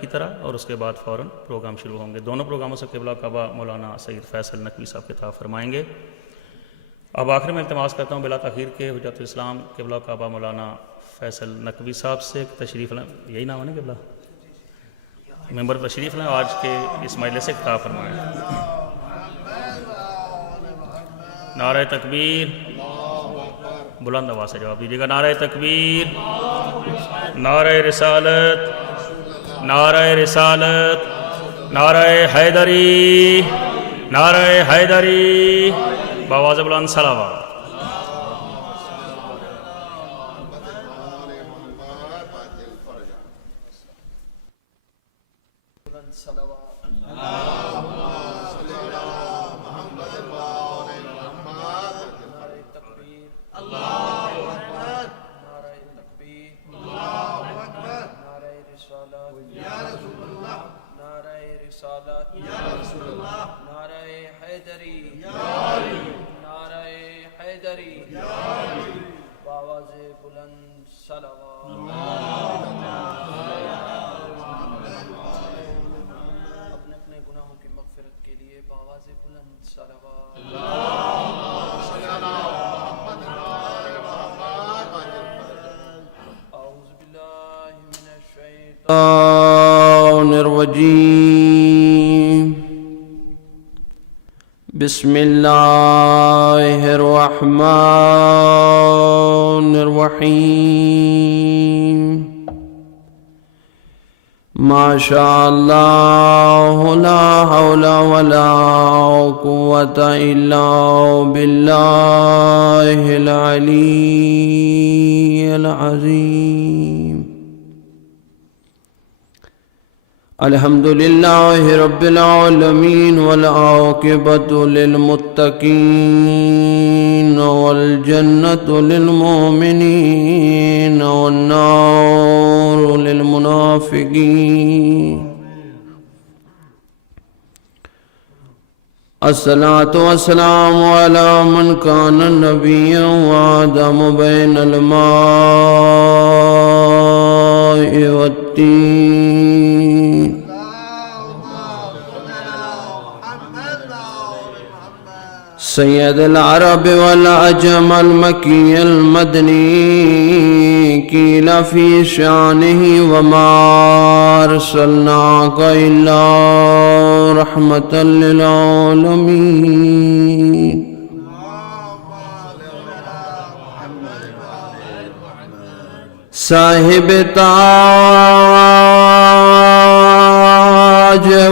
کی طرح، اور اس کے بعد فوراً پروگرام شروع ہوں گے۔ دونوں پروگراموں سے قبلہ کعبہ مولانا سید فیصل نقوی صاحب خطاب فرمائیں گے۔ اب آخر میں التماس کرتا ہوں بلا تاخیر کے حجت الاسلام قبلہ کعبہ مولانا فیصل نقوی صاحب سے تشریف لیں، یہی نام ہے نا قبلہ، ممبر تشریف لیں، آج کے اس مجلس سے خطاب فرمائیں۔ نعرہ تکبیر، بلند آواز سے جواب دیجیے گا، نعرہ تکبیر، نعرہ رسالت، نعرہ رسالت، نعرہ حیدری، نعرہ حیدری، بآواز بلند صلوات۔ اپنے اپنے گناہوں کی مغفرت کے لیے بآواز بلند صلوات۔ اعوذ باللہ من الشیطان الرجیم، بسم اللہ الرحمن الرحیم، ما شاء اللہ لا حول ولا قوة الا باللہ العلی العظیم۔ الحمد للہ رب العالمین والعاقبۃ للمتقین والجنۃ للمؤمنین والنار للمنافقین۔ الصلاة والسلام على من كان نبيا وآدم بين الماء والطين، سید العرب والعجم المکی المدنی، قیل فی شانہ وما ارسلناک الا رحمۃ للعالمین۔ صاحب تاج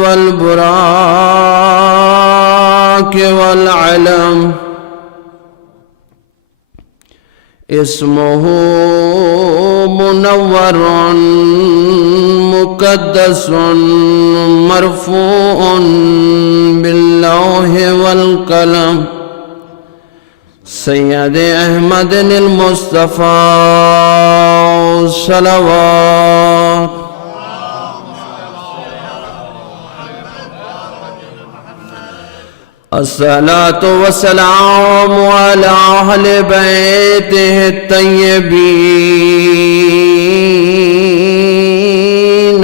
والبراق والعلم، اسمہ منور مقدس مرفوع باللوح والقلم، سید احمد المصطفیٰ صلوات۔ الصلاة والسلام على أهل بيته الطيبين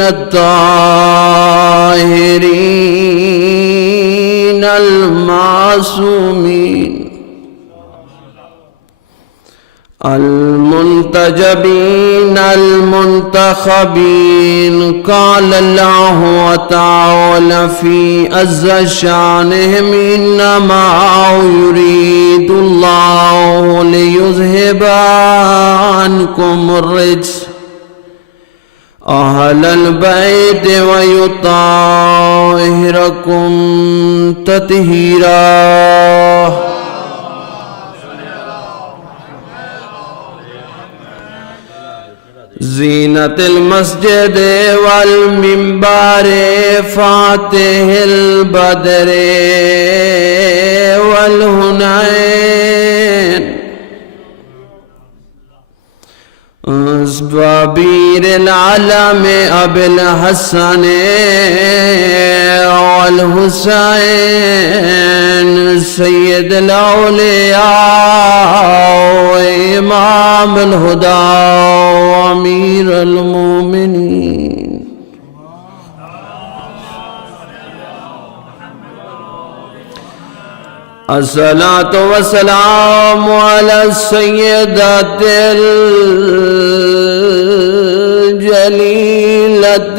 الطاهرين المعصومين، المنتجبين المنتخبين۔ قال الله تعالى في عز شانهم، إنما يريد الله ليذهب عنكم الرجس أهل البيت ويطهركم تطهيرا۔ زینت المسجد والمنبر، فاتح البدر والحنین، ضبیر العالم ابی الحسن والحسین، سید الاولیاء امام الہدی امیر المومنین۔ الصلاة والسلام على السيدة الجليلة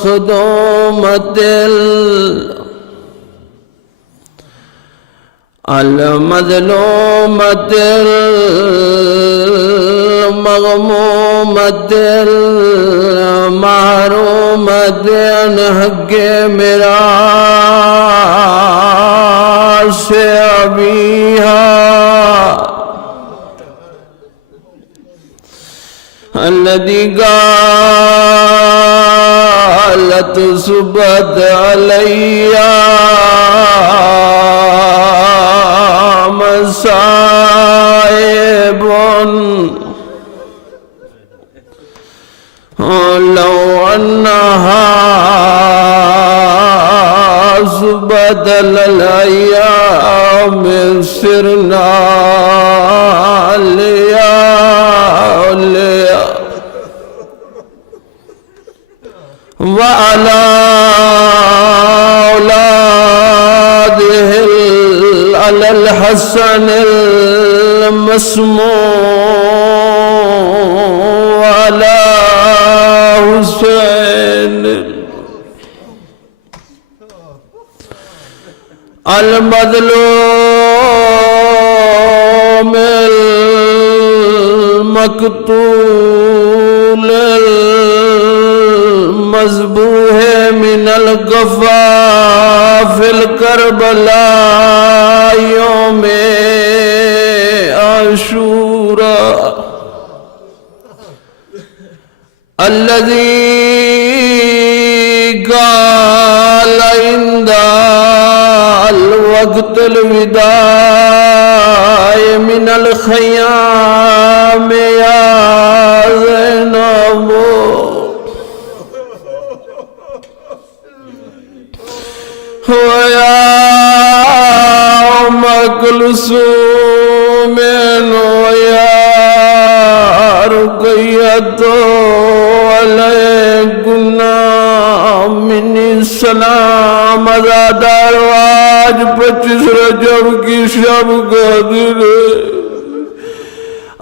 المخدومة المظلومة المغمومة المحرومة عن حق میراث أبيها الذي قالت سبت علي مصائب لو أنها سبت الأيام سرنا ليا وعلى أولاده على الحسن المسموع وعلى حسين المظلوم المقتول المذبوح من القفا في الكربلاء يوم عاشوراء الذي قال عند الوقت الوداع من الخيام يا زينب ويا أم كلثوم ويا رقية عليكنا مني السلام ازادار آج 25 رجب کی شب کا دن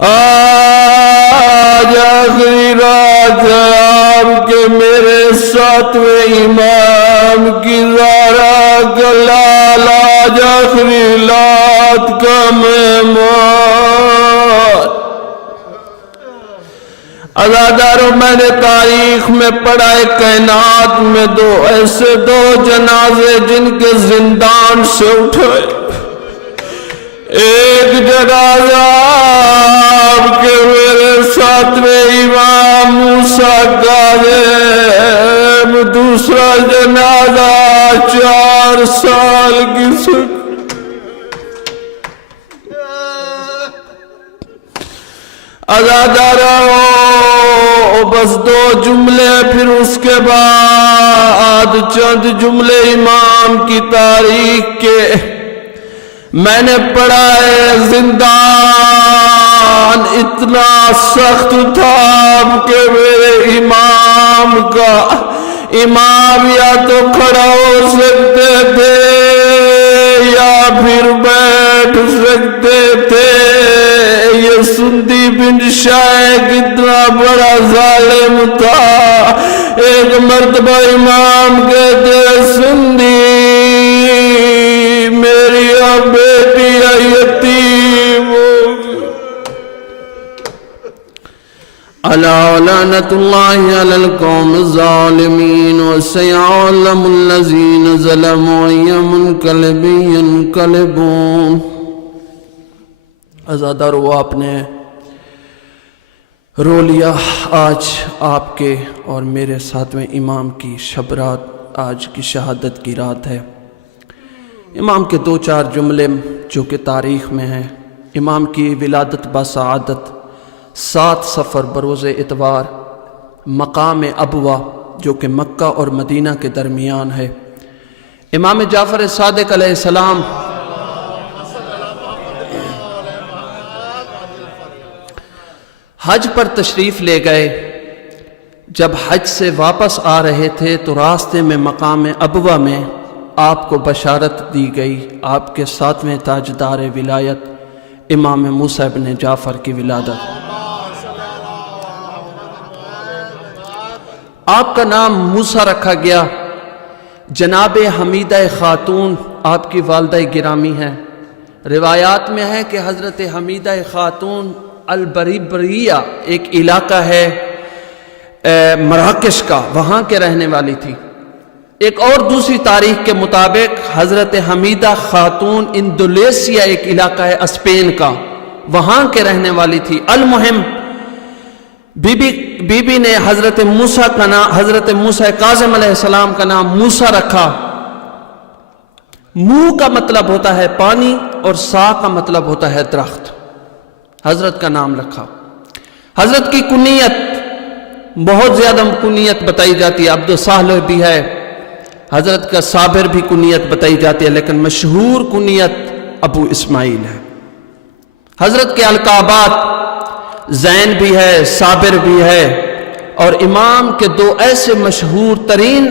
آج آخری رات ہے آپ کے میرے 7ویں امام کی زہرا کا لال آج آخری رات کا مہمان عزاداروں میں نے تاریخ میں پڑھا ہے کائنات میں ایسے دو جنازے جن کے زندان سے اٹھے ایک جنازہ آپ کے میرے 7ویں امام موسیٰ کاظم دوسرا جنازہ 4 سال کی سکھ عزاداروں بس 2 جملے پھر اس کے بعد چند جملے امام کی تاریخ کے میں نے پڑھا ہے زندان اتنا سخت تھا کہ میرے امام کا امام یا تو کھڑا ہو سکتے تھے یا پھر بیٹھ سکتے تھے یہ سندی بن شائق اتنا بڑا ظالم تھا ایک مرتبہ امام کہتے سندی میری اب بیٹی یتیم ہوگی الا لعنت اللہ علی القوم الظالمین وسيعلم الذین ظلموا أي منقلب ينقلبون عزادارو آپ نے رو لیا آج آپ کے اور میرے 7ویں امام کی شب رات آج کی شہادت کی رات ہے امام کے 2-4 جملے جو کہ تاریخ میں ہیں امام کی ولادت بسعادت 7 صفر بروز اتوار مقام ابوا جو کہ مکہ اور مدینہ کے درمیان ہے امام جعفر صادق علیہ السلام حج پر تشریف لے گئے جب حج سے واپس آ رہے تھے تو راستے میں مقام ابوا میں آپ کو بشارت دی گئی آپ کے 7ویں تاجدار ولایت امام موسیٰ ابن جعفر کی ولادت۔ آپ کا نام موسیٰ رکھا گیا۔ جناب حمیدہ خاتون آپ کی والدہ گرامی ہیں۔ روایات میں ہے کہ حضرت حمیدہ خاتون البریبریہ ایک علاقہ ہے مراکش کا، وہاں کے رہنے والی تھی۔ ایک اور دوسری تاریخ کے مطابق حضرت حمیدہ خاتون انڈونیشیا ایک علاقہ ہے اسپین کا، وہاں کے رہنے والی تھی۔ المہم بی بی نے حضرت موسیٰ کا نام، حضرت موسیٰ کاظم علیہ السلام کا نام موسیٰ رکھا۔ منہ کا مطلب ہوتا ہے پانی اور سا کا مطلب ہوتا ہے درخت۔ حضرت کا نام رکھا۔ حضرت کی کنیت بہت زیادہ کنیت بتائی جاتی ہے، عبد الصالح بھی ہے، حضرت کا صابر بھی کنیت بتائی جاتی ہے، لیکن مشہور کنیت ابو اسماعیل ہے۔ حضرت کے القابات زین بھی ہے، صابر بھی ہے، اور امام کے 2 ایسے مشہور ترین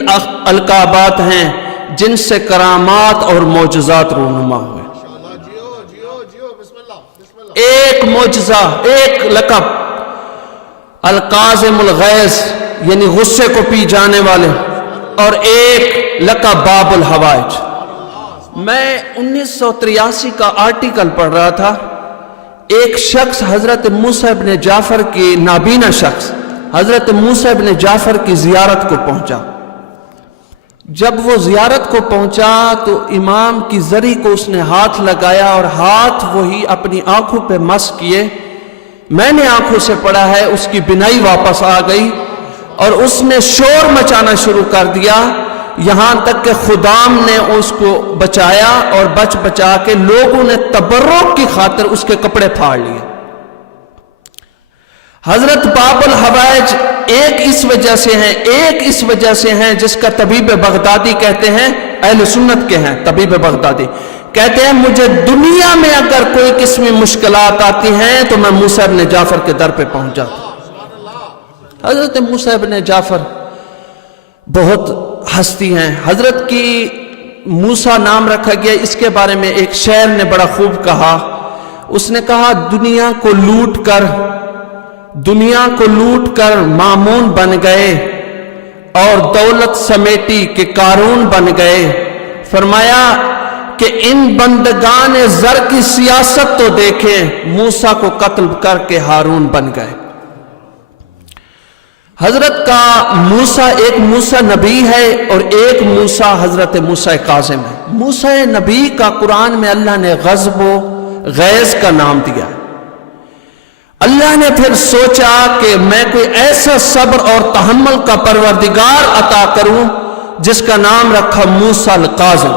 القابات ہیں جن سے کرامات اور معجزات رونما ہوئے۔ ایک معجزہ، ایک لقب القاظم الغیظ یعنی غصے کو پی جانے والے، اور ایک لقب باب الحوائج۔ میں 1983 کا آرٹیکل پڑھ رہا تھا، ایک شخص حضرت موسیٰ ابن جعفر کی نابینا شخص حضرت موسیٰ ابن جعفر کی زیارت کو پہنچا۔ جب وہ زیارت کو پہنچا تو امام کی زری کو اس نے ہاتھ لگایا اور ہاتھ وہی اپنی آنکھوں پہ مس کیے۔ میں نے آنکھوں سے پڑھا ہے اس کی بینائی واپس آ گئی اور اس نے شور مچانا شروع کر دیا، یہاں تک کہ خدام نے اس کو بچایا اور بچا کے لوگوں نے تبرک کی خاطر اس کے کپڑے پھاڑ لیے۔ حضرت باب الحوائج ایک اس وجہ سے ہیں جس کا طبیب بغدادی کہتے ہیں، اہل سنت کے ہیں، طبیب بغدادی کہتے ہیں مجھے دنیا میں اگر کوئی قسمی مشکلات آتی ہیں تو میں موسیٰ ابن جعفر کے در پہ پہنچ جاتا ہوں۔ حضرت موسیٰ ابن جعفر بہت ہستی ہیں۔ حضرت کی موسیٰ نام رکھا گیا، اس کے بارے میں ایک شاعر نے بڑا خوب کہا، اس نے کہا دنیا کو لوٹ کر مامون بن گئے اور دولت سمیٹی کے قارون بن گئے۔ فرمایا کہ ان بندگان زر کی سیاست تو دیکھیں، موسیٰ کو قتل کر کے ہارون بن گئے۔ حضرت کا موسیٰ ایک موسیٰ نبی ہے اور ایک موسیٰ حضرت موسیٰ کاظم ہے۔ موسیٰ نبی کا قرآن میں اللہ نے غضب و غیظ کا نام دیا ہے۔ اللہ نے پھر سوچا کہ میں کوئی ایسا صبر اور تحمل کا پروردگار عطا کروں جس کا نام رکھا موسیٰ القاظم۔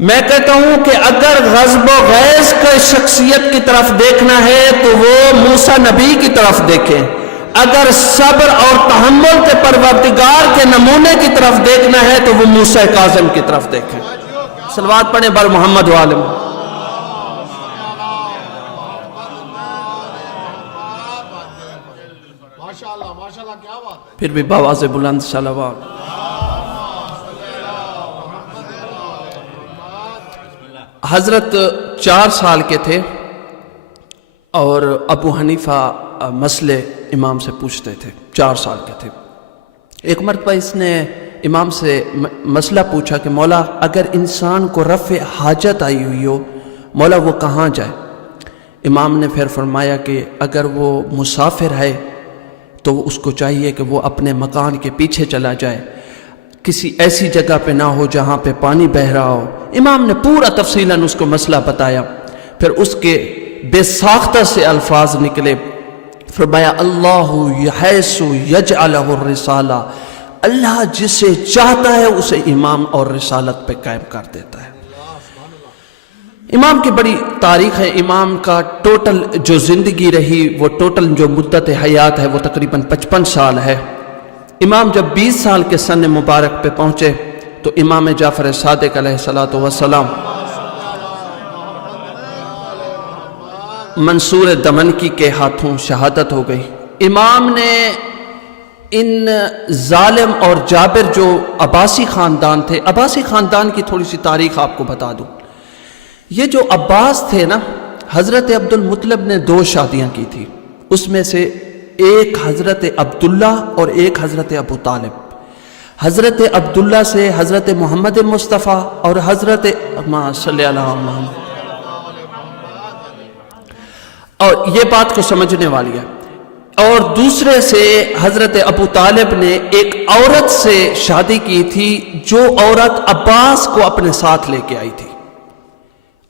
میں کہتا ہوں کہ اگر غضب و غیظ کا شخصیت کی طرف دیکھنا ہے تو وہ موسیٰ نبی کی طرف دیکھیں، اگر صبر اور تحمل کے پروردگار کے نمونے کی طرف دیکھنا ہے تو وہ موسیٰ کاظم کی طرف دیکھیں۔ صلوات پڑھیں بر محمد وعلم۔ پھر بھی بآواز بلند صلوات۔ حضرت 4 سال کے تھے اور ابو حنیفہ مسئلے امام سے پوچھتے تھے، 4 سال کے تھے۔ ایک مرتبہ اس نے امام سے مسئلہ پوچھا کہ مولا اگر انسان کو رفع حاجت آئی ہوئی ہو، مولا وہ کہاں جائے؟ امام نے پھر فرمایا کہ اگر وہ مسافر ہے تو اس کو چاہیے کہ وہ اپنے مکان کے پیچھے چلا جائے، کسی ایسی جگہ پہ نہ ہو جہاں پہ پانی بہہ رہا ہو۔ امام نے پورا تفصیلاً اس کو مسئلہ بتایا، پھر اس کے بے ساختہ سے الفاظ نکلے، فرمایا اللہ یحیث یجعلہ الرسالہ، اللہ جسے چاہتا ہے اسے امام اور رسالت پہ قائم کر دیتا ہے۔ امام کی بڑی تاریخ ہے، امام کا ٹوٹل جو زندگی رہی، وہ ٹوٹل جو مدت حیات ہے وہ تقریباً 55 سال ہے۔ امام جب 20 سال کے سن مبارک پہ پہنچے تو امام جعفر صادق علیہ السلام منصور دمنکی کے ہاتھوں شہادت ہو گئی۔ امام نے ان ظالم اور جابر جو عباسی خاندان تھے، عباسی خاندان کی تھوڑی سی تاریخ آپ کو بتا دوں. یہ جو عباس تھے نا، حضرت عبد المطلب نے 2 شادیاں کی تھی، اس میں سے ایک حضرت عبداللہ اور ایک حضرت ابو طالب. حضرت عبداللہ سے حضرت محمد مصطفیٰ اور حضرت صلی اللہ علیہ وسلم. اور یہ بات کو سمجھنے والی ہے. اور دوسرے سے حضرت ابو طالب نے ایک عورت سے شادی کی تھی جو عورت عباس کو اپنے ساتھ لے کے آئی تھی.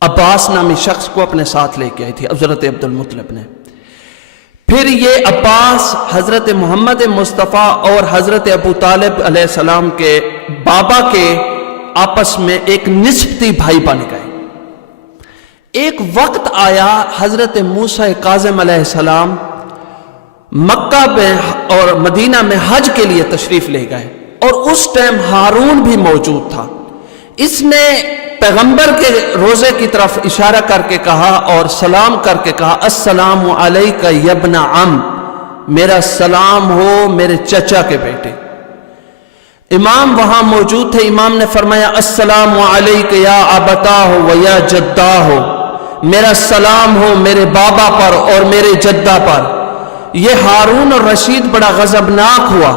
عباس نامی شخص کو اپنے ساتھ لے کے آئی تھی حضرت عبد المطلب نے. پھر یہ عباس حضرت محمد مصطفیٰ اور حضرت ابو طالب علیہ السلام کے بابا کے آپس میں ایک نسبتی بھائی بن گئے. ایک وقت آیا حضرت موسیٰ کاظم علیہ السلام مکہ میں اور مدینہ میں حج کے لیے تشریف لے گئے، اور اس ٹائم ہارون بھی موجود تھا. اس نے پیغمبر کے روزے کی طرف اشارہ کر کے کہا اور سلام کر کے کہا، السلام علیکہ یا ابن عم، میرا سلام ہو میرے چچا کے بیٹے. امام وہاں موجود تھے. امام نے فرمایا، السلام علیکہ یا ابتاہ و یا جداہ، میرا سلام ہو میرے بابا پر اور میرے جدہ پر. یہ ہارون الرشید بڑا غضبناک ہوا.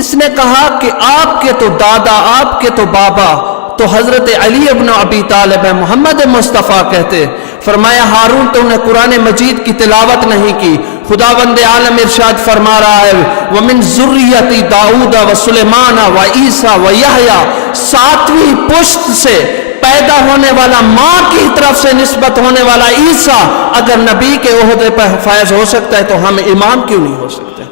اس نے کہا کہ آپ کے تو دادا، آپ کے تو بابا تو حضرت علی ابن ابی طالب ہے، محمد مصطفیٰ کہتے. فرمایا، ہارون تو نے قرآن مجید کی تلاوت نہیں کی. خداوند عالم ارشاد فرما رہا ہے، وَمِن ذُرِّيَّةِ داؤد وسلیمان وعیسیٰ ویحییٰ، 7ویں پشت سے پیدا ہونے والا، ماں کی طرف سے نسبت ہونے والا عیسیٰ اگر نبی کے عہدے پر فائز ہو سکتا ہے تو ہم امام کیوں نہیں ہو سکتے؟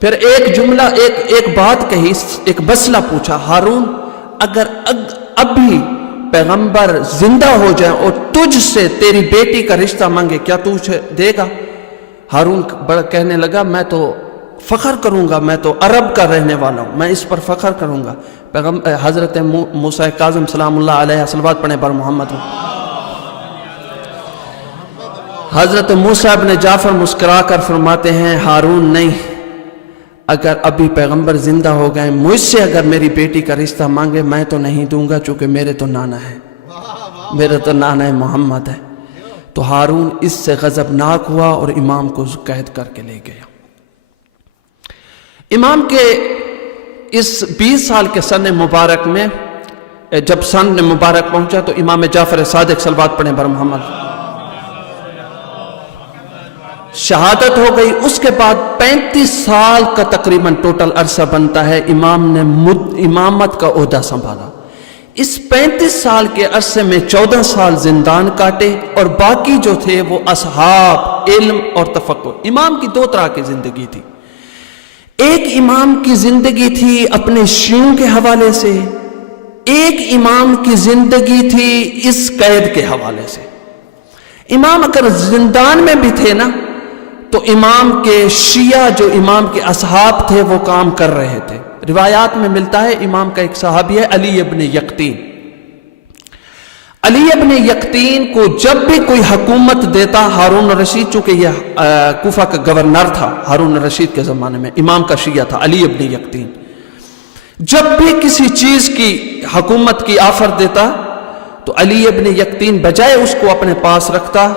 پھر ایک جملہ، ایک بات کہی، ایک مسئلہ پوچھا، ہارون اگر اب بھی پیغمبر زندہ ہو جائے اور تجھ سے تیری بیٹی کا رشتہ مانگے، کیا تو اسے دے گا؟ ہارون بڑا کہنے لگا، میں تو فخر کروں گا، میں تو عرب کا رہنے والا ہوں، میں اس پر فخر کروں گا. حضرت موسیٰ کاظم سلام اللہ علیہ صلوات پڑھیں بر محمد. حضرت موسیٰ ابن جعفر مسکرا کر فرماتے ہیں، ہارون نہیں، اگر ابھی پیغمبر زندہ ہو گئے، مجھ سے اگر میری بیٹی کا رشتہ مانگے میں تو نہیں دوں گا، چونکہ میرے تو نانا ہے، میرے تو نانا محمد ہے. تو ہارون اس سے غضبناک ہوا اور امام کو قید کر کے لے گیا. امام کے اس 20 سال کے سن مبارک میں جب سن مبارک پہنچا تو امام جعفر صادق صلوات پڑھیں بر محمد شہادت ہو گئی. اس کے بعد 35 سال کا تقریباً ٹوٹل عرصہ بنتا ہے امام نے امامت کا عہدہ سنبھالا. اس 35 سال کے عرصے میں 14 سال زندان کاٹے اور باقی جو تھے وہ اصحاب، علم اور تفکر. امام کی 2 طرح کی زندگی تھی. ایک امام کی زندگی تھی اپنے شیعوں کے حوالے سے، ایک امام کی زندگی تھی اس قید کے حوالے سے. امام اگر زندان میں بھی تھے نا تو امام کے شیعہ جو امام کے اصحاب تھے وہ کام کر رہے تھے. روایات میں ملتا ہے امام کا ایک صحابی ہے علی ابن یقطین. علی ابن یقطین کو جب بھی کوئی حکومت دیتا، ہارون الرشید چونکہ یہ کوفہ کا گورنر تھا ہارون الرشید کے زمانے میں، امام کا شیعہ تھا علی ابن یقطین، جب بھی کسی چیز کی حکومت کی آفر دیتا تو علی ابن یقطین بجائے اس کو اپنے پاس رکھتا،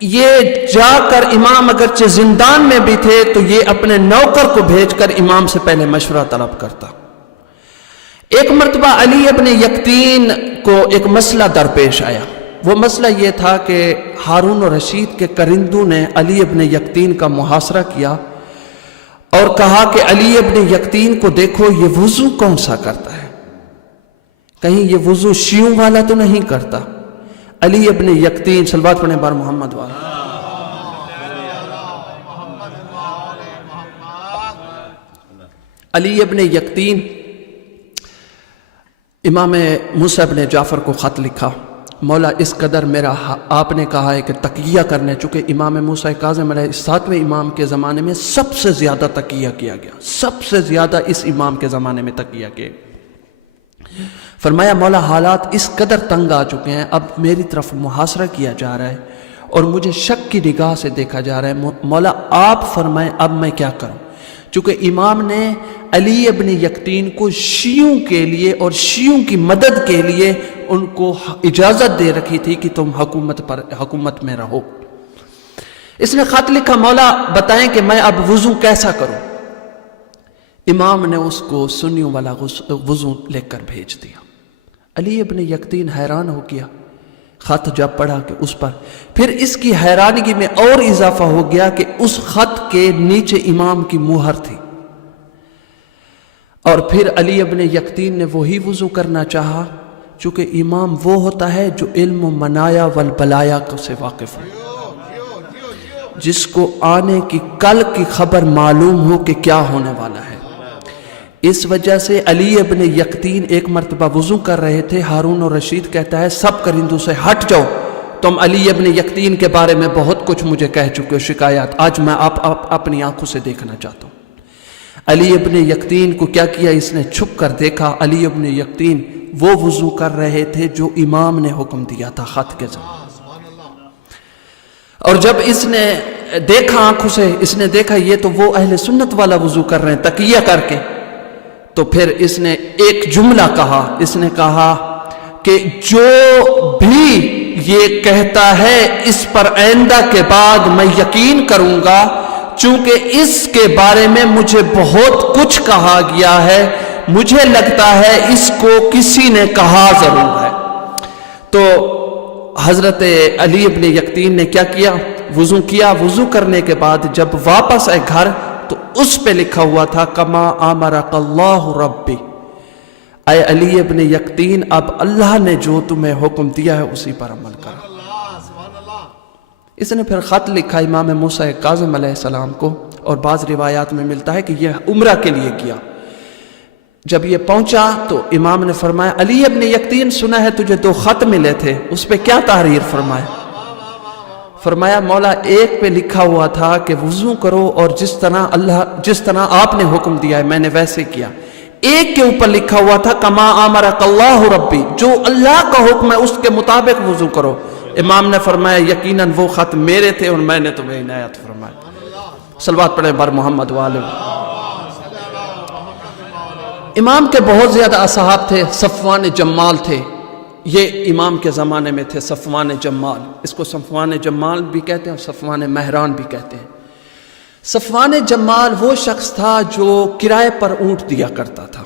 یہ جا کر امام اگرچہ زندان میں بھی تھے تو یہ اپنے نوکر کو بھیج کر امام سے پہلے مشورہ طلب کرتا. ایک مرتبہ علی ابن یقطین کو ایک مسئلہ درپیش آیا. وہ مسئلہ یہ تھا کہ ہارون الرشید کے کرندوں نے علی ابن یقطین کا محاصرہ کیا اور کہا کہ علی ابن یقطین کو دیکھو یہ وضو کون سا کرتا ہے، کہیں یہ وضو شیعوں والا تو نہیں کرتا. علی ابن یقطین صلوات پڑھیں بار محمد والا. علی ابن یقطین امام موسیٰ ابن جعفر کو خط لکھا، مولا اس قدر میرا آپ نے کہا ہے کہ تقیہ کرنے، چونکہ امام موسیٰ کاظم علیہ 7ویں امام کے زمانے میں سب سے زیادہ تقیہ کیا گیا، سب سے زیادہ اس امام کے زمانے میں تقیہ کیا. فرمایا مولا حالات اس قدر تنگ آ چکے ہیں، اب میری طرف محاصرہ کیا جا رہا ہے اور مجھے شک کی نگاہ سے دیکھا جا رہا ہے، مولا آپ فرمائیں اب میں کیا کروں؟ چونکہ امام نے علی ابن یقطین کو شیعوں کے لیے اور شیعوں کی مدد کے لیے ان کو اجازت دے رکھی تھی کہ تم حکومت میں رہو۔ اس نے خط لکھا، مولا بتائیں کہ میں اب وضو کیسا کروں؟ امام نے اس کو سنیوں والا وضو لے کر بھیج دیا۔ علی ابن یقطین حیران ہو گیا، خط جب پڑھا کہ اس پر، پھر اس کی حیرانگی میں اور اضافہ ہو گیا کہ اس خط کے نیچے امام کی مہر تھی۔ اور پھر علی ابن یقطین نے وہی وضو کرنا چاہا، چونکہ امام وہ ہوتا ہے جو علم و منایا والبلایا سے واقف ہو، جس کو آنے کی کل کی خبر معلوم ہو کہ کیا ہونے والا ہے۔ اس وجہ سے علی ابن یقطین ایک مرتبہ وضو کر رہے تھے، ہارون اور رشید کہتا ہے سب کرندوں سے ہٹ جاؤ، تم علی ابن یقطین کے بارے میں بہت کچھ مجھے کہہ چکے ہو، شکایات، آج میں اپنی آنکھوں سے دیکھنا چاہتا ہوں۔ علی ابن یقطین کو کیا کیا، اس نے چھپ کر دیکھا، علی ابن یقطین وہ وضو کر رہے تھے جو امام نے حکم دیا تھا خط کے ذریعے۔ اور جب اس نے دیکھا آنکھوں سے، اس نے دیکھا یہ تو وہ اہل سنت والا وضو کر رہے ہیں تکیہ کر کے، تو پھر اس نے ایک جملہ کہا، اس نے کہا کہ جو بھی یہ کہتا ہے اس پر آئندہ کے بعد میں یقین کروں گا، چونکہ اس کے بارے میں مجھے بہت کچھ کہا گیا ہے، مجھے لگتا ہے اس کو کسی نے کہا ضرور ہے۔ تو حضرت علی ابن یقطین نے کیا کیا، وضو کیا، وضو کرنے کے بعد جب واپس آئے گھر تو اس پہ لکھا ہوا تھا کما امرک اللہ ربی، اے علی ابن یقطین اب اللہ نے جو تمہیں حکم دیا ہے اسی پر عمل کرو۔ اس نے پھر خط لکھا امام موسیٰ کاظم علیہ السلام کو، اور بعض روایات میں ملتا ہے کہ یہ عمرہ کے لیے کیا۔ جب یہ پہنچا تو امام نے فرمایا علی ابن یقطین سنا ہے تجھے 2 خط ملے تھے، اس پہ کیا تحریر فرمایا؟ فرمایا مولا ایک پہ لکھا ہوا تھا کہ وضو کرو اور جس طرح آپ نے حکم دیا ہے میں نے ویسے کیا، ایک کے اوپر لکھا ہوا تھا کما امرک اللہ ربی، جو اللہ کا حکم ہے اس کے مطابق وضو کرو۔ امام نے فرمایا یقیناً وہ خط میرے تھے اور میں نے تمہیں عنایت فرمایا۔ صلوات پڑھیں بر محمد والے۔ امام کے بہت زیادہ اصحاب تھے، صفوان جمال تھے، یہ امام کے زمانے میں تھے، صفوان جمال، اس کو صفوان جمال بھی کہتے ہیں اور صفوان مہران بھی کہتے ہیں۔ صفوان جمال وہ شخص تھا جو کرائے پر اونٹ دیا کرتا تھا،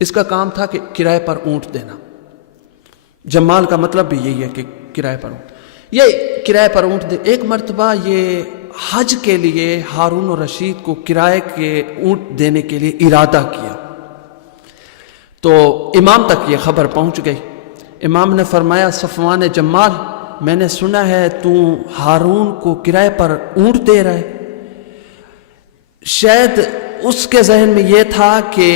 اس کا کام تھا کہ کرائے پر اونٹ دینا، جمال کا مطلب بھی یہی ہے کہ کرائے پر اونٹ، یہ کرائے پر اونٹ دے۔ ایک مرتبہ یہ حج کے لیے ہارون اور رشید کو کرائے کے اونٹ دینے کے لیے ارادہ کیا، تو امام تک یہ خبر پہنچ گئی۔ امام نے فرمایا صفوان جمال میں نے سنا ہے تو ہارون کو کرائے پر اونٹ دے رہا ہے۔ شاید اس کے ذہن میں یہ تھا کہ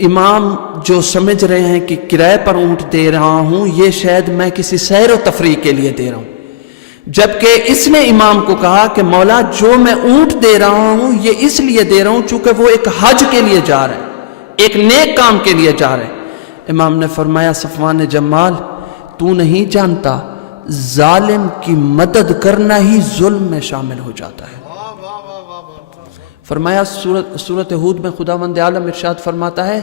امام جو سمجھ رہے ہیں کہ کرائے پر اونٹ دے رہا ہوں یہ شاید میں کسی سیر و تفریح کے لیے دے رہا ہوں، جبکہ اس نے امام کو کہا کہ مولا جو میں اونٹ دے رہا ہوں یہ اس لیے دے رہا ہوں چونکہ وہ ایک حج کے لیے جا رہے ہیں، ایک نیک کام کے لیے جا رہے ہیں۔ امام نے فرمایا صفوان جمال تو نہیں جانتا ظالم کی مدد کرنا ہی ظلم میں شامل ہو جاتا ہے۔ فرمایا سورۃ ہود میں خداوند عالم ارشاد فرماتا ہے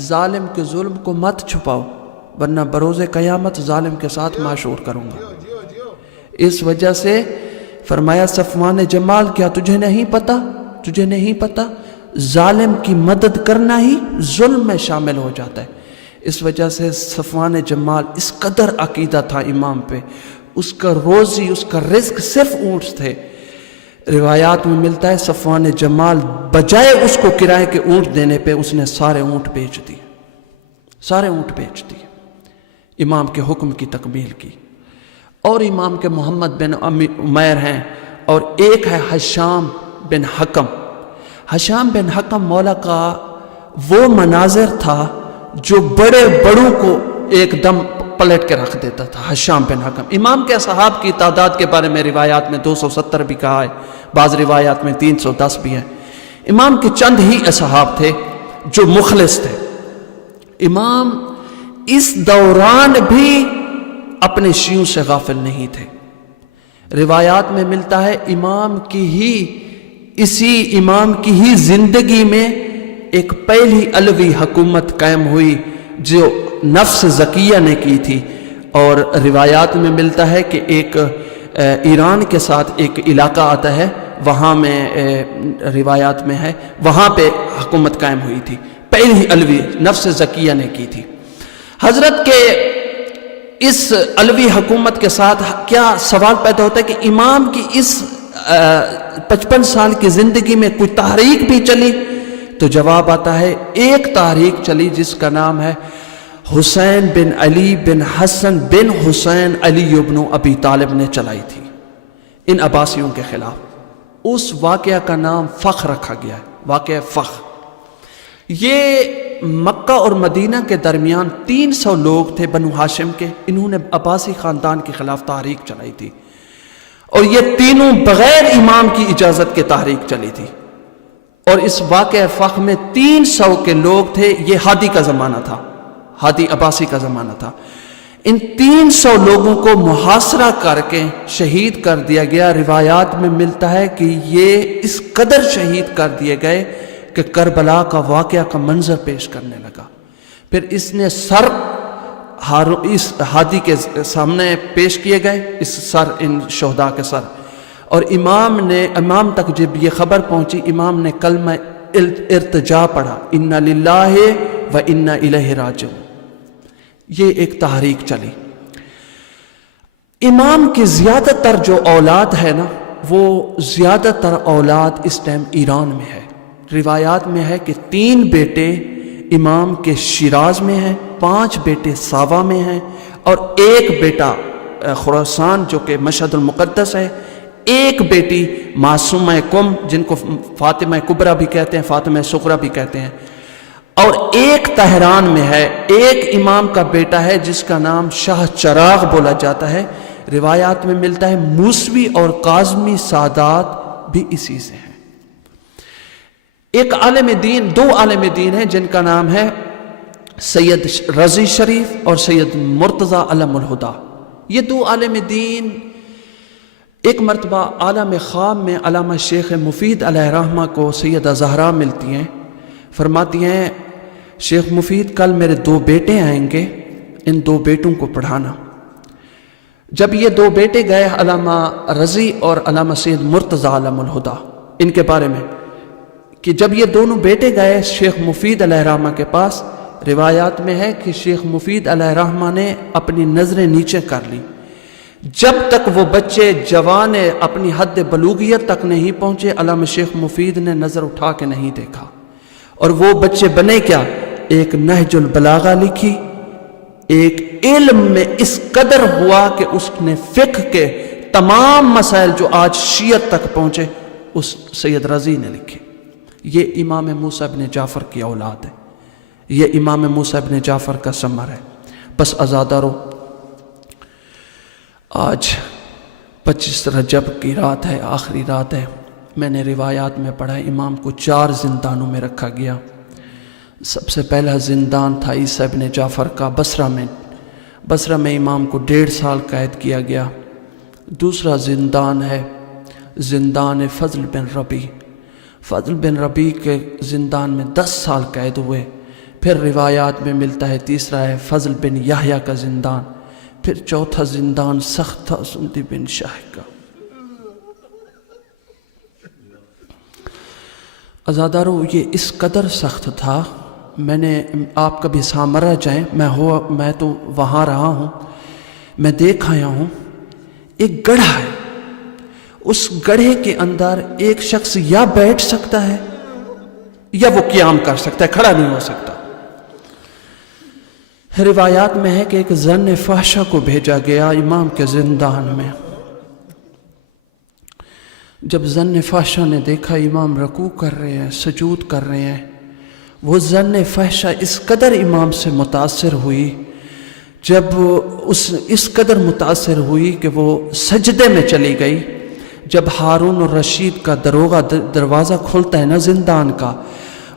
ظالم کے ظلم کو مت چھپاؤ ورنہ بروز قیامت ظالم کے ساتھ معشور کروں گا۔ اس وجہ سے فرمایا صفوان جمال کیا تجھے نہیں پتا ظالم کی مدد کرنا ہی ظلم میں شامل ہو جاتا ہے۔ اس وجہ سے صفوان جمال اس قدر عقیدہ تھا امام پہ، اس کا روزی اس کا رزق صرف اونٹ تھے۔ روایات میں ملتا ہے صفوان جمال بجائے اس کو کرائے کے اونٹ دینے پہ اس نے سارے اونٹ بیچ دیے، امام کے حکم کی تکمیل کی۔ اور امام کے محمد بن عمیر ہیں اور ایک ہے حشام بن حکم۔ حشام بن حکم مولا کا وہ مناظر تھا جو بڑے بڑوں کو ایک دم پلٹ کے رکھ دیتا تھا۔ حشام بن حکم امام کے اصحاب کی تعداد کے بارے میں روایات میں 270 بھی کہا ہے، بعض روایات میں 310 بھی ہے۔ امام کے چند ہی اصحاب تھے جو مخلص تھے۔ امام اس دوران بھی اپنے شیعوں سے غافل نہیں تھے۔ روایات میں ملتا ہے اسی امام کی ہی زندگی میں ایک پہلی علوی حکومت قائم ہوئی جو نفس زکیہ نے کی تھی، اور روایات میں ملتا ہے کہ ایک ایران کے ساتھ ایک علاقہ آتا ہے، وہاں میں روایات میں ہے وہاں پہ حکومت قائم ہوئی تھی، پہلی علوی نفس زکیہ نے کی تھی۔ حضرت کے اس علوی حکومت کے ساتھ کیا سوال پیدا ہوتا ہے کہ امام کی اس 55 سال کی زندگی میں کوئی تحریک بھی چلی؟ تو جواب آتا ہے ایک تحریک چلی جس کا نام ہے حسین بن علی بن حسن بن حسین علی ابن ابی طالب نے چلائی تھی ان عباسیوں کے خلاف۔ اس واقعہ کا نام فخ رکھا گیا ہے، واقعہ فخ۔ یہ مکہ اور مدینہ کے درمیان 300 لوگ تھے بنو ہاشم کے، انہوں نے عباسی خاندان کے خلاف تحریک چلائی تھی، اور یہ تینوں بغیر امام کی اجازت کے تحریک چلی تھی۔ اور اس واقعہ فخ میں 300 کے لوگ تھے، یہ ہادی کا زمانہ تھا، ہادی عباسی کا زمانہ تھا۔ ان 300 لوگوں کو محاصرہ کر کے شہید کر دیا گیا۔ روایات میں ملتا ہے کہ یہ اس قدر شہید کر دیے گئے کہ کربلا کا واقعہ کا منظر پیش کرنے لگا۔ پھر اس نے سر اس ہادی کے سامنے پیش کیے گئے، اس سر ان شہداء کے سر، اور امام تک جب یہ خبر پہنچی، امام نے کلمہ ارتجاع پڑھا، انا للہ و انا الیہ راجعون۔ یہ ایک تحریک چلی۔ امام کی زیادہ تر جو اولاد ہے نا، وہ زیادہ تر اولاد اس ٹائم ایران میں ہے۔ روایات میں ہے کہ 3 بیٹے امام کے شیراز میں ہیں، 5 بیٹے ساوا میں ہیں، اور 1 بیٹا خراسان جو کہ مشہد المقدس ہے، 1 بیٹی معصومہ کم جن کو فاطمہ کبریٰ بھی کہتے ہیں، فاطمہ صغریٰ بھی کہتے ہیں، اور 1 تہران میں ہے۔ 1 امام کا بیٹا ہے جس کا نام شاہ چراغ بولا جاتا ہے۔ روایات میں ملتا ہے موسوی اور کاظمی سادات بھی اسی سے ہیں۔ ایک عالم دین، 2 عالم دین ہیں جن کا نام ہے سید رضی شریف اور سید مرتضی علم الہدا۔ یہ 2 عالم دین ایک مرتبہ عالم خواب میں علامہ شیخ مفید علیہ رحمہ کو سیدہ زہرا ملتی ہیں، فرماتی ہیں شیخ مفید کل میرے 2 بیٹے آئیں گے، ان 2 بیٹوں کو پڑھانا۔ جب یہ 2 بیٹے گئے علامہ رضی اور علامہ سید مرتضی علم الہدا، ان کے بارے میں کہ جب یہ دونوں بیٹے گئے شیخ مفید علیہ رحمہ کے پاس، روایات میں ہے کہ شیخ مفید علیہ رحمہ نے اپنی نظریں نیچے کر لی، جب تک وہ بچے جوان اپنی حد بلوغیت تک نہیں پہنچے علامہ شیخ مفید نے نظر اٹھا کے نہیں دیکھا۔ اور وہ بچے بنے کیا؟ ایک نہج البلاغہ لکھی، ایک علم میں اس قدر ہوا کہ اس نے فقہ کے تمام مسائل جو آج شیعت تک پہنچے اس سید رضی نے لکھے۔ یہ امام موسیٰ ابن جعفر کی اولاد ہے، یہ امام موسیٰ ابن جعفر کا ثمر ہے۔ بس عزادارو، آج 25 رجب کی رات ہے، آخری رات ہے۔ میں نے روایات میں پڑھا امام کو 4 زندانوں میں رکھا گیا۔ سب سے پہلا زندان تھا عیسیٰ ابن جعفر کا بصرہ میں امام کو 1.5 سال قید کیا گیا۔ دوسرا زندان ہے زندان فضل بن ربیع کے زندان میں 10 سال قید ہوئے۔ پھر روایات میں ملتا ہے تیسرا ہے فضل بن یحییٰ کا زندان۔ پھر چوتھا زندان سخت تھا سندی بن شاہ کا۔ عزادارو، یہ اس قدر سخت تھا، میں نے آپ کبھی سامرا جائیں، میں تو وہاں رہا ہوں، میں دیکھ آیا ہوں، ایک گڑھا ہے، اس گڑھے کے اندر ایک شخص یا بیٹھ سکتا ہے یا وہ قیام کر سکتا ہے، کھڑا نہیں ہو سکتا۔ روایات میں ہے کہ ایک زن فحشہ کو بھیجا گیا امام کے زندان میں۔ جب زن فحشہ نے دیکھا امام رکوع کر رہے ہیں، سجود کر رہے ہیں، وہ زن فحشہ اس قدر امام سے متاثر ہوئی، جب اس قدر متاثر ہوئی کہ وہ سجدے میں چلی گئی۔ جب ہارون الرشید کا دروازہ کھلتا ہے نا زندان کا،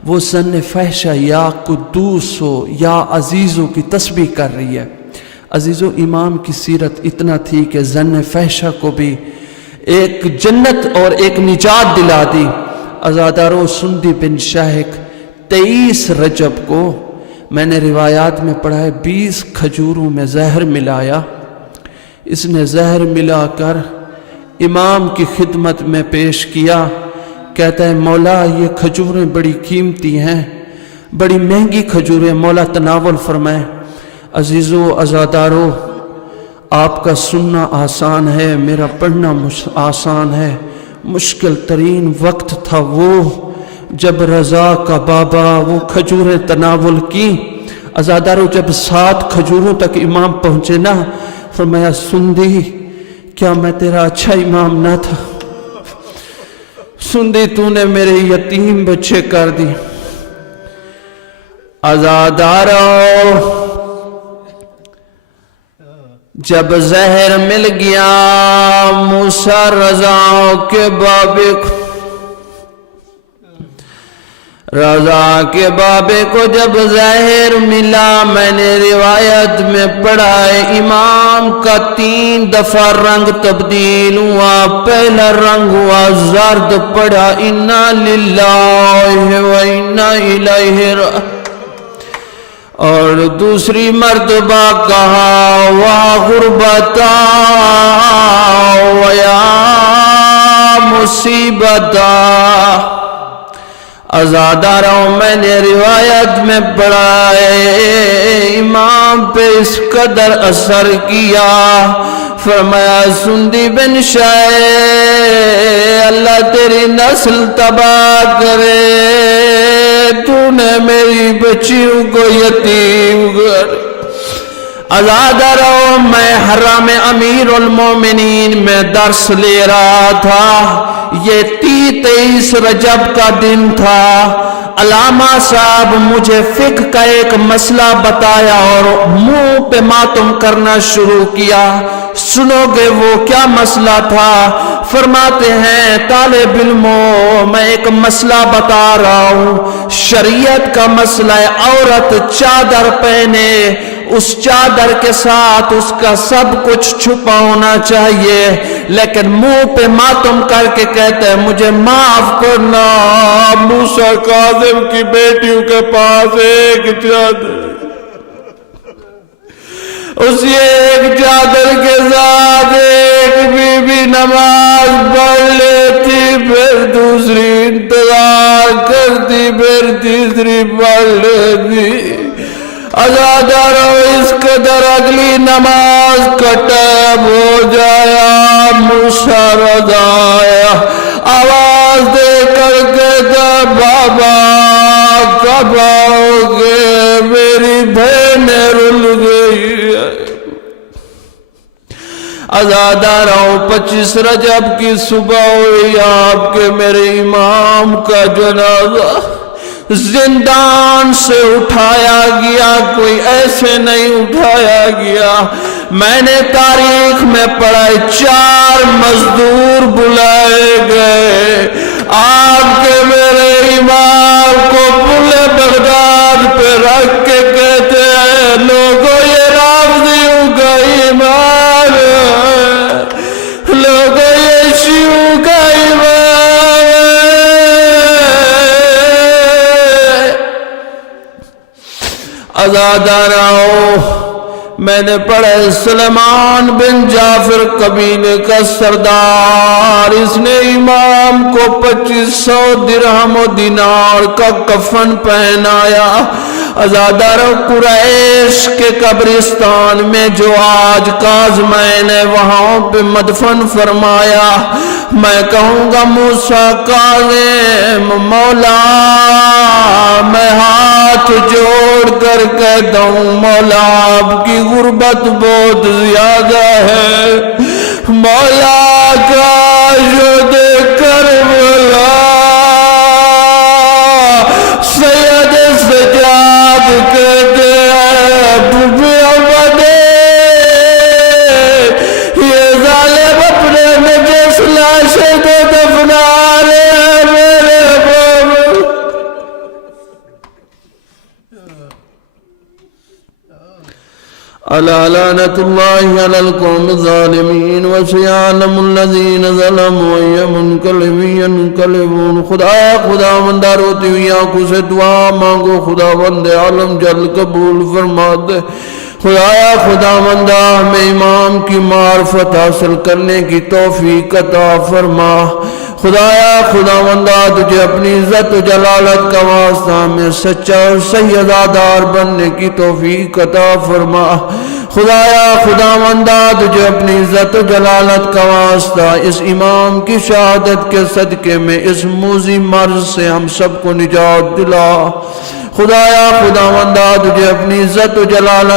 وہ زن فحشہ یا قدوسو یا عزیزو کی تسبیح کر رہی ہے۔ عزیزو، امام کی سیرت اتنا تھی کہ زن فحشہ کو بھی ایک جنت اور ایک نجات دلا دی۔ عزاداروں، سندی بن شاہق 23 رجب کو میں نے روایات میں پڑھا ہے 20 کھجوروں میں زہر ملایا۔ اس نے زہر ملا کر امام کی خدمت میں پیش کیا، کہتا ہے مولا یہ کھجوریں بڑی قیمتی ہیں، بڑی مہنگی کھجوریں، مولا تناول فرمائے۔ عزیزو عزادارو، آپ کا سننا آسان ہے، میرا پڑھنا آسان ہے۔ مشکل ترین وقت تھا وہ جب رضا کا بابا وہ کھجوریں تناول کی۔ عزادارو، جب 7 کھجوروں تک امام پہنچے نا، فرمایا سندی کیا میں تیرا اچھا امام نہ تھا؟ سندی تو نے میرے یتیم بچے کر دی۔ عزادارو، جب زہر مل گیا موسیٰ رضا کے بابے کو، رضا کے بابے کو جب زہر ملا، میں نے روایت میں پڑھا ہے امام کا 3 دفعہ رنگ تبدیل ہوا۔ پہلا رنگ ہوا زرد، پڑھا انا للہ و انا الیہ راجعون، اور دوسری مرتبہ کہا واہ غربتا و یا مصیبتا۔ عزاداروں، میں نے روایت میں پڑھا ہے امام پہ اس قدر اثر کیا، فرمایا سندی بن شاہ اللہ تیری نسل تباہ کرے، تو نے میری بچیوں کو یتیم کر۔ عزاداروں، میں حرم امیر المومنین میں درس لے رہا تھا، یہ 23 رجب کا دن تھا۔ علامہ صاحب مجھے فقہ کا ایک مسئلہ بتایا اور منہ پہ ماتم کرنا شروع کیا۔ سنو گے وہ کیا مسئلہ تھا؟ فرماتے ہیں طالب علموں، میں ایک مسئلہ بتا رہا ہوں، شریعت کا مسئلہ ہے، عورت چادر پہنے، اس چادر کے ساتھ اس کا سب کچھ چھپا ہونا چاہیے، لیکن منہ پہ ماتم کر کے کہتے ہیں مجھے معاف کرنا، موسیٰ کاظم کی بیٹیوں کے پاس ایک چادر، اس ایک چادر کے ساتھ ایک بی بی نماز پڑھ لیتی، پھر دوسری انتظار کرتی، پھر تیسری پڑھ لیتی۔ عزاداروں، اس قدر اگلی نماز کا ٹائم ہو جایا، موسیٰ رضا آیا، آواز دے کر کہتا بابا کب آؤ گے، میری بہنیں رل گئی ہے۔ عزاداروں، 25 رجب کی صبح ہوئی، آپ کے میرے امام کا جنازہ زندان سے اٹھایا گیا، کوئی ایسے نہیں اٹھایا گیا۔ میں نے تاریخ میں پڑھا 4 مزدور بلائے گئے، آپ کے میرے امام کو پل بغداد پہ رکھ کے کہتے ہیں لوگوں یہ رافضیوں کا ایمان ہے، لوگوں یہ شیعوں کا ایمان ہے۔ عزاداروں، میں نے پڑھا سلیمان بن جعفر قبیلے کا سردار، اس نے امام کو 2500 درہم و دینار کا کفن پہنایا۔ عزاداروں، قریش کے قبرستان میں جو آج کاظمین ہے وہاں پہ مدفن فرمایا۔ میں کہوں گا موسیٰ کاظم مولا، میں ہاتھ جوڑ کر کہتا ہوں مولا آپ کی غربت بہت زیادہ ہے، مولا کا جو دیکھ کر مولا سید سجاد کہتے ہیں محمد یہ ظالم اپنے نجس لاشیں کو دفنا لے میرے محمد۔ ألا لعنة الله على القوم الظالمين وسيعلم الذين ظلموا أي منقلب ينقلبون. خدا بندہ روتی ہوئی آنکھوں سے دعا مانگو، خدا بند عالم جل قبول فرما دے. خدا بندہ ہمیں امام کی معرفت حاصل کرنے کی توفیق عطا فرما. خدا بندہ تجھے اپنی عزت و جلالت کا واسطہ ہمیں سچا اور صحیح ادادار بننے کی توفیق عطا فرما. خدا بندہ تجھے اپنی عزت و جلالت کا واسطہ اس امام کی شہادت کے صدقے میں اس موذی مرض سے ہم سب کو نجات دلا. خدا بندہ تجھے اپنی عزت و جلالت